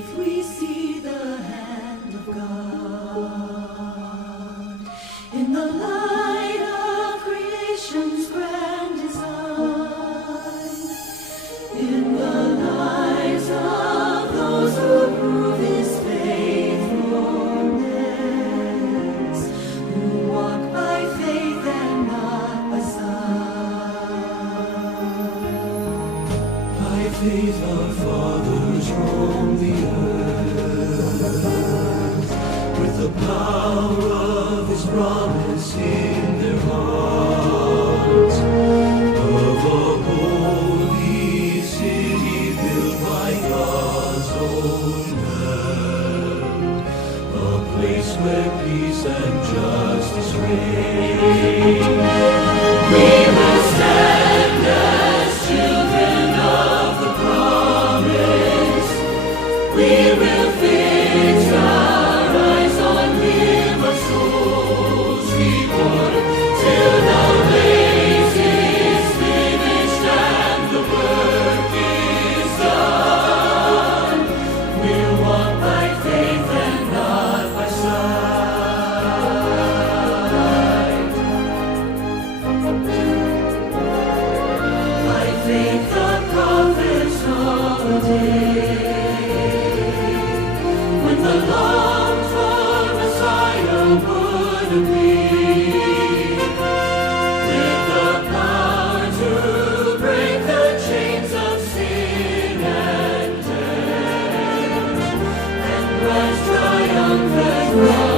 faith we see the hand of God in the light of creation's grand design, in the lives of those who prove His faithfulness, who walk by faith and not by sight. By faith our fathers roamed the earth, with the power of His promise in their hearts, of a holy city built by God's own hand, a place where peace and justice reign. We will stand as children of the promise. We will fix our eyes on Him, our souls reborn, till the race is finished and the work is done. We'll walk by faith and not by sight. By faith the prophets of the day, when the longed-for Messiah would appear, with the power to break the chains of sin and death, and rise triumphant from